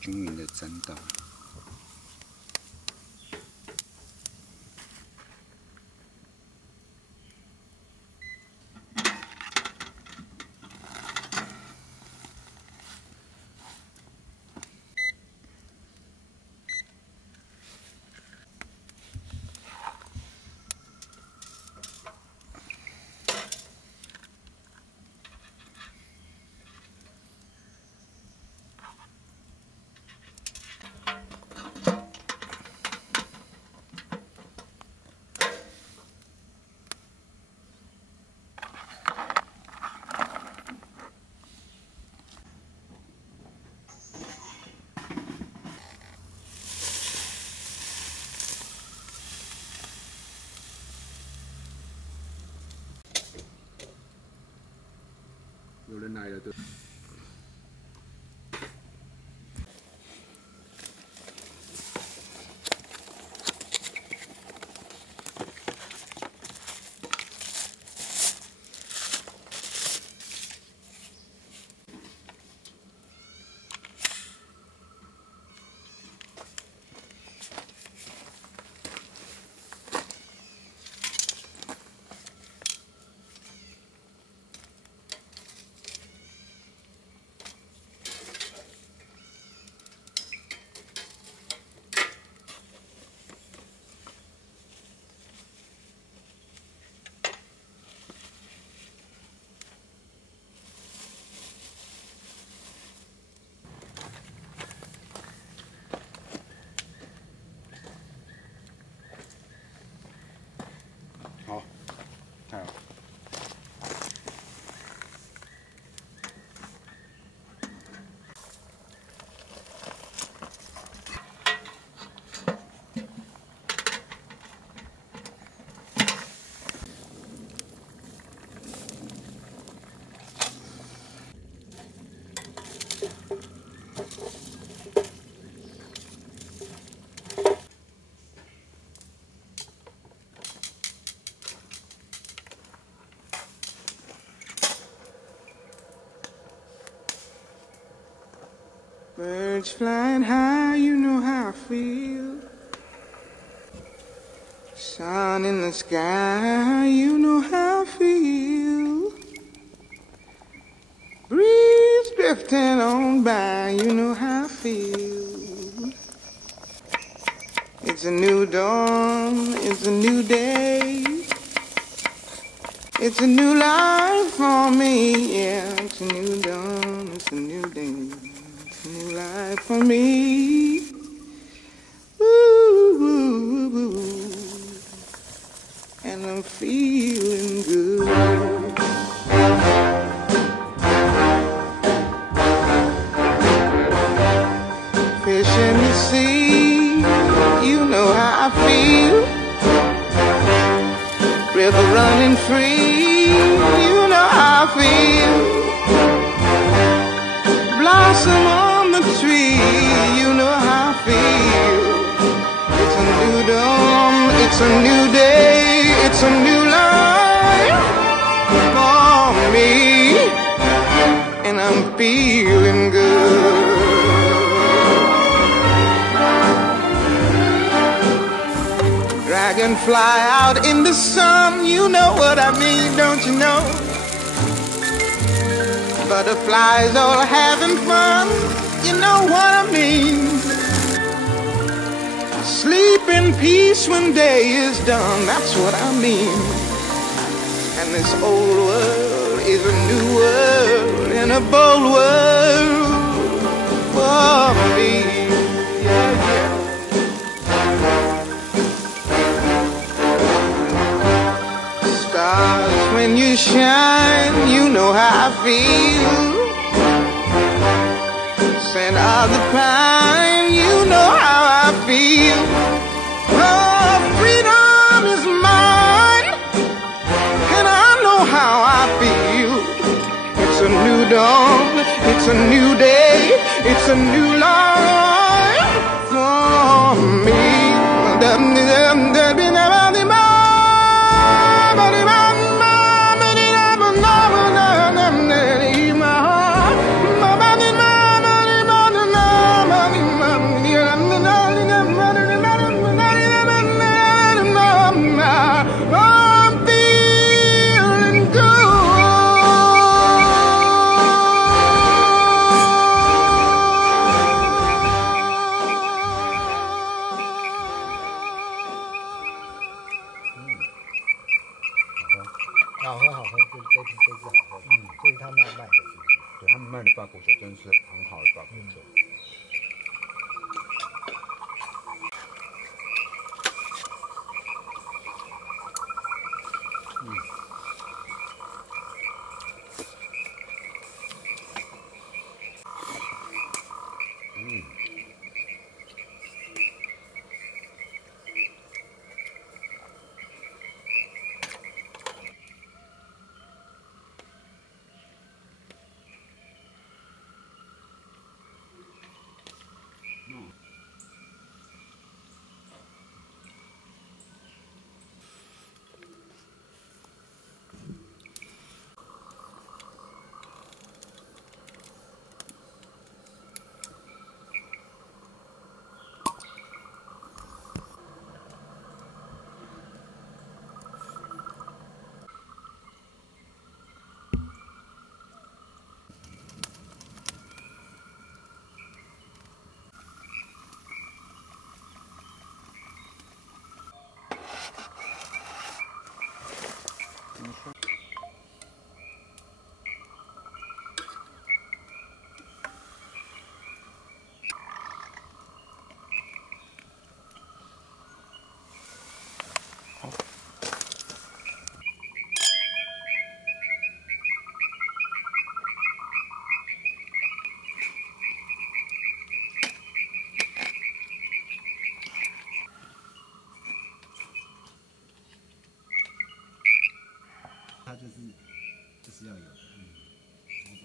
均匀的沾到。有人来了，对。好，太好。Birds flying high, you know how I feel. Sun in the sky, you know how I feel. Breeze drifting on by, you know how I feel. It's a new dawn, it's a new day. It's a new life for me, yeah. It's a new dawn, it's a new day. New life for me. Ooh, ooh, ooh. And I'm feeling good. Fish in the sea, you know how I feel. River running free, you know how I feel. Blossom on the tree, you know how I feel. It's a new dawn, it's a new day, it's a new life for me, and I'm feeling good. and fly out in the sun. You know what I mean, don't you know? Butterflies all having fun. You know what I mean. Sleep in peace when day is done. That's what I mean. And this old world is a new world and a bold world for me. Yeah, yeah. Stars, when you shine, you know how I feel. Scent of the pine, you know how I feel. Oh, freedom is mine, and I know how I feel. It's a new dawn, it's a new day, it's a new life for me.法国酒真的是很好的法国酒。它就是要有的，某种。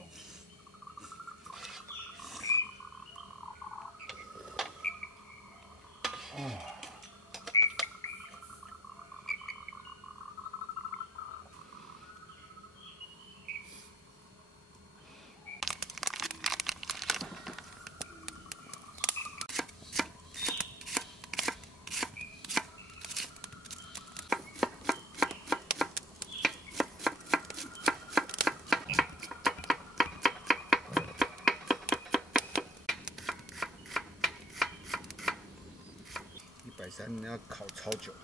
130要烤超久的。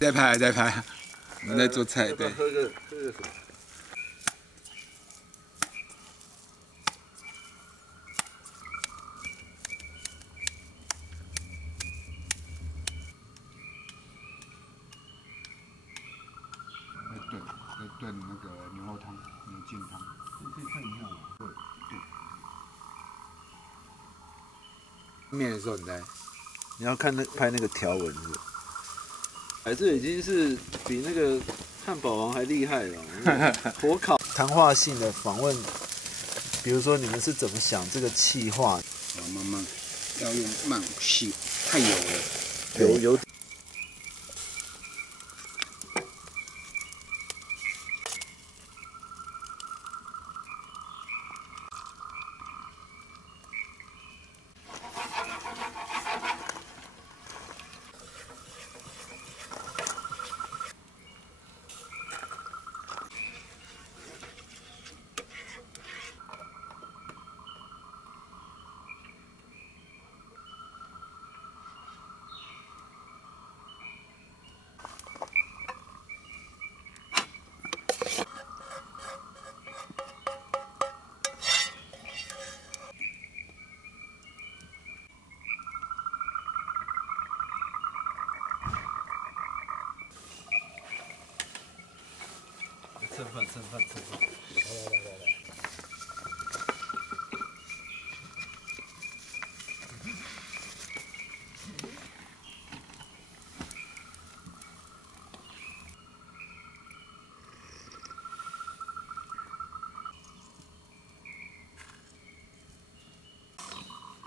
在拍，在拍，我们在做菜，对。喝个什么？炖那个牛肉汤、牛腱汤，可以看一下吗？对。面的时候你再。你要看拍那个条纹是不是？哎，这已经是比那个汉堡王还厉害了。火烤谈话性的访问，比如说你们是怎么想这个企划？慢慢要用慢细，太油了。有。蹭饭。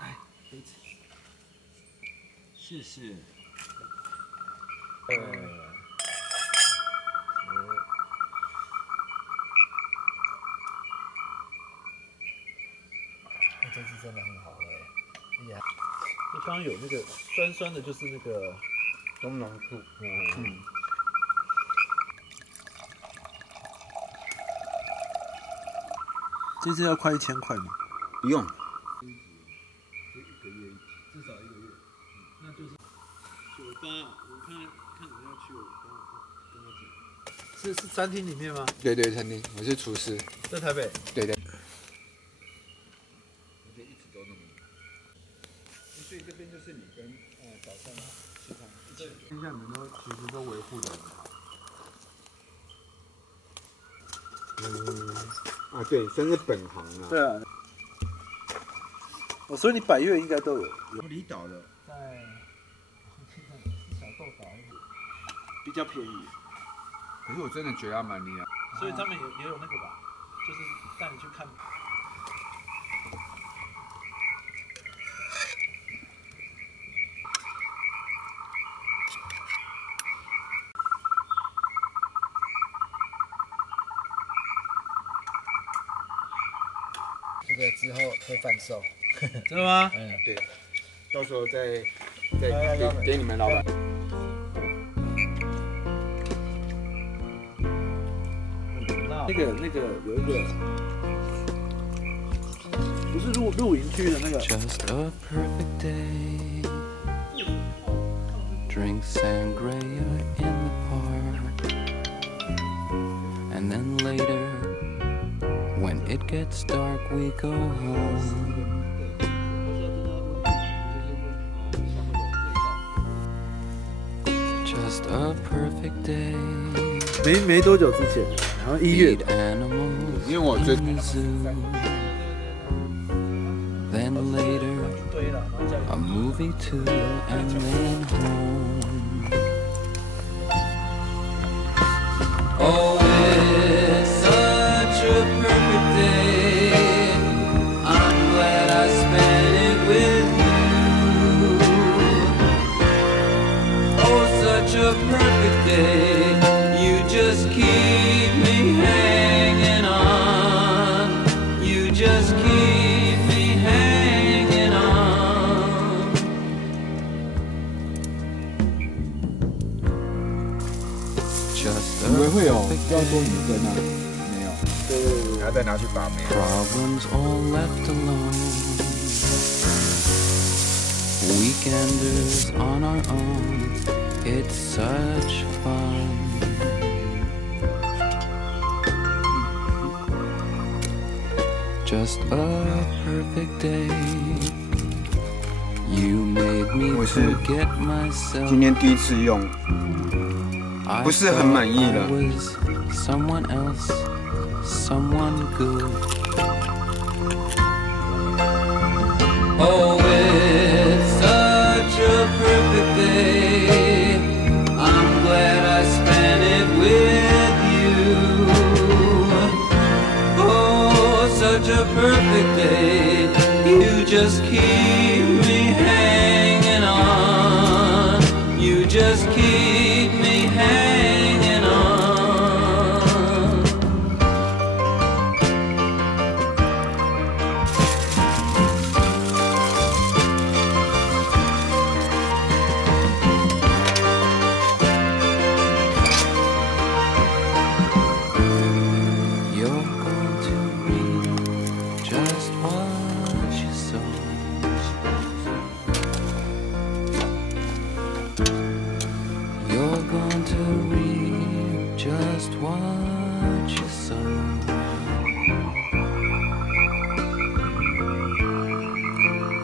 来。来，杯子。谢谢。这次真的很好喝哎，厉害！刚刚有那个酸的，就是那个东浓醋。这次要快1000块吗？不用。1个月一集，至少1个月。那就是酒吧，我看你们要去，我跟我讲。是餐厅里面吗？对，餐厅，我是厨师。在台北。对。一直都那么。所以这边就是你跟早上食堂一起。现在你们其实都维护的很好。对，真是本行啊。对啊。所以你百越应该都有。离岛的。在小豆岛比较便宜。可是我真的觉得他蛮厉害。所以他们也有那个吧，就是带你去看。这个之后会贩售，真的吗？对，到时候再给你们老板。那个有一个，不是露营区的那个。Just a perfect day. Drink sangria in the park. And then later, when it gets dark, we go home. Just a perfect day. 没多久之前，好像1月吧。因为我最。Then later, a movie too, and then home. Oh, it's such a perfect day. I'm glad I spent it with you. Oh, such a perfect day. You just keep me hanging on. You just keep me hanging on. Just 以为会有 a 要多女生啊？没有。对，还要再拿去把妹。Problems all left alone. Weekenders on our own. It's such fun. Just a perfect day. You made me 我是 forget myself. 今天第一次用，不是很满意了。 I was someone else, someone good. Oh, it's perfect day. You just keep me hanging on. You just keep me hanging on. You're going to reap just what you sow. You're going to reap just what you sow.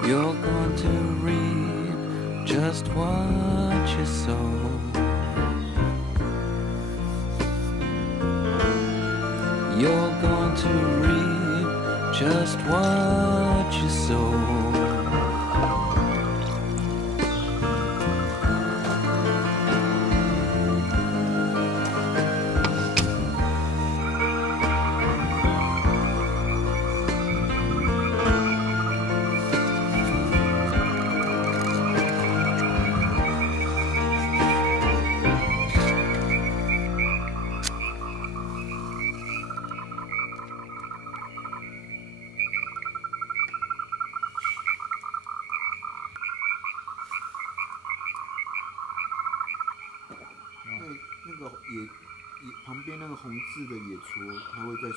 You're going to reap just what you sow. You're going to reap just what you sow.那个野旁边那个红字的野戳，它会在。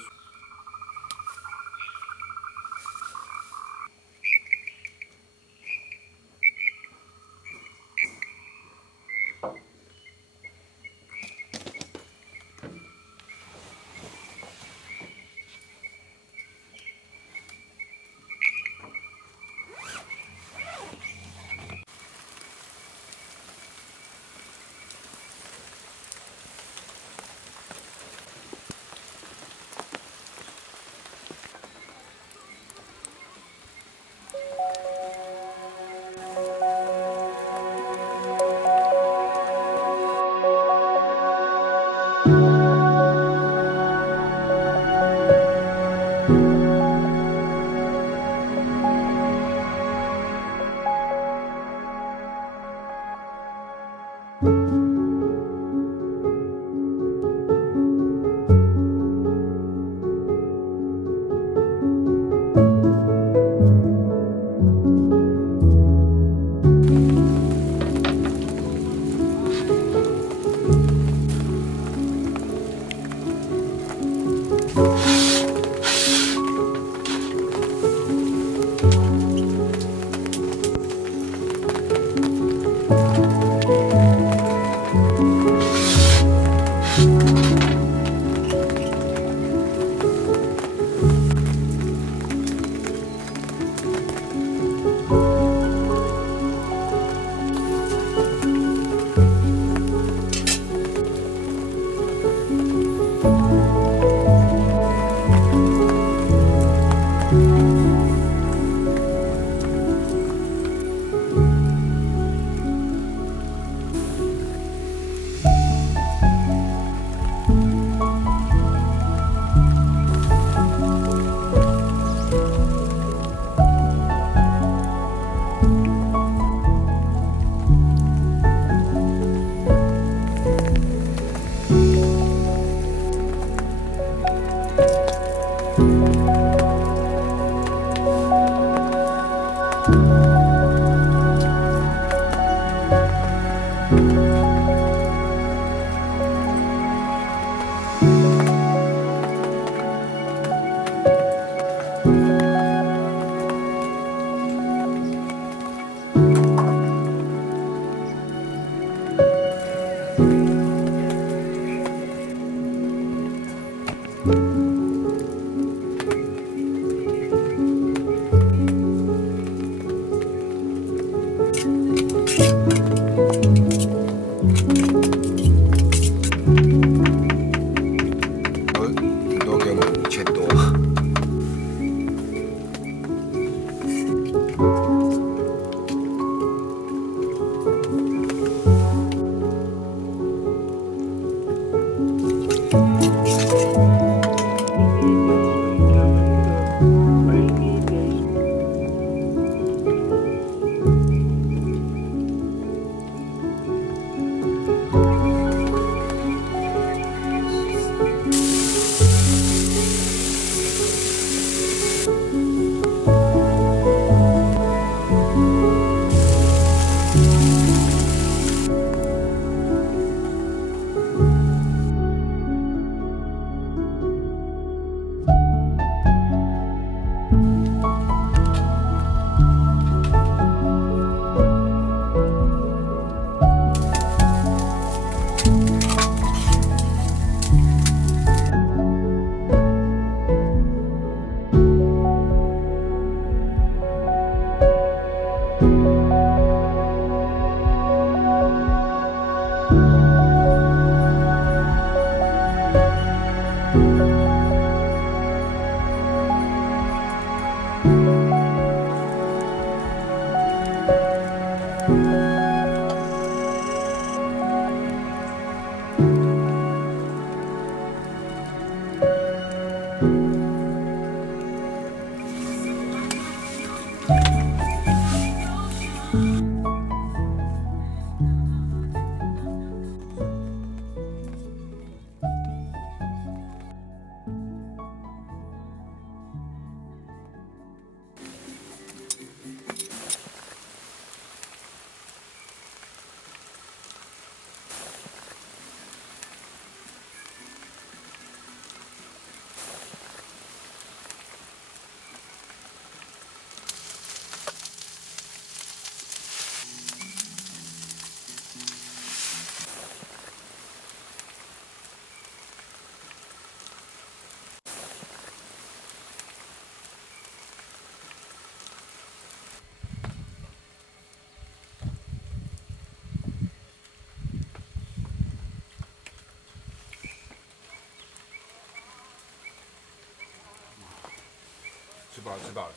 吃饱了，吃饱了。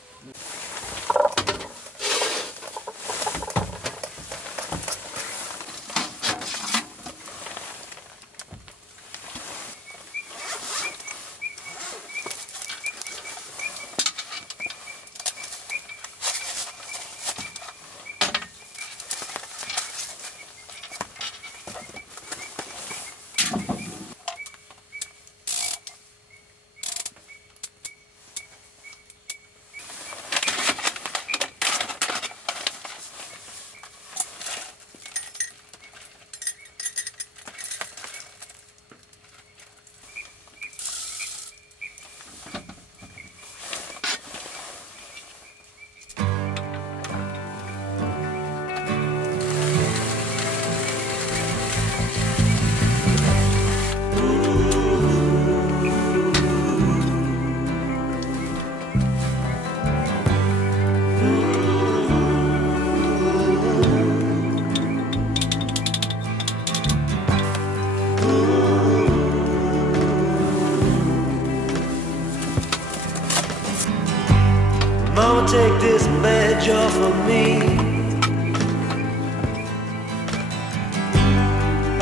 Mama, take this badge off of me.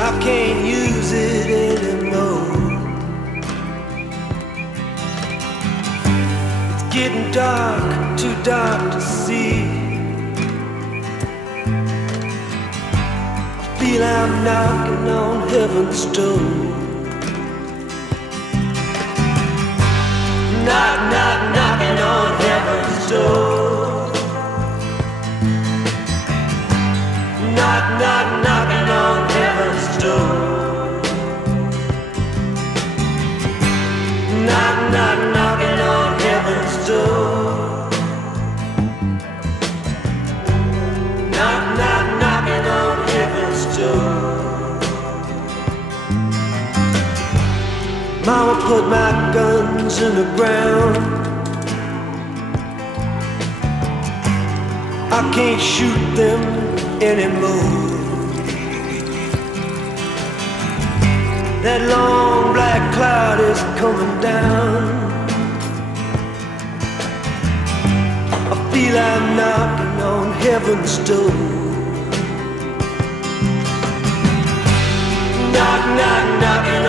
I can't use it anymore. It's getting dark, too dark to see. I feel I'm knocking on heaven's door. Knock, knock, knocking on heaven's door. Knock, knock, knocking on heaven's door. Knock, knock, knocking on heaven's door. Knock, knock, knocking on heaven's door. Mama put my guns in the ground. I can't shoot them anymore. That long black cloud is coming down. I feel I'm knocking on heaven's door. Knock, knock, knocking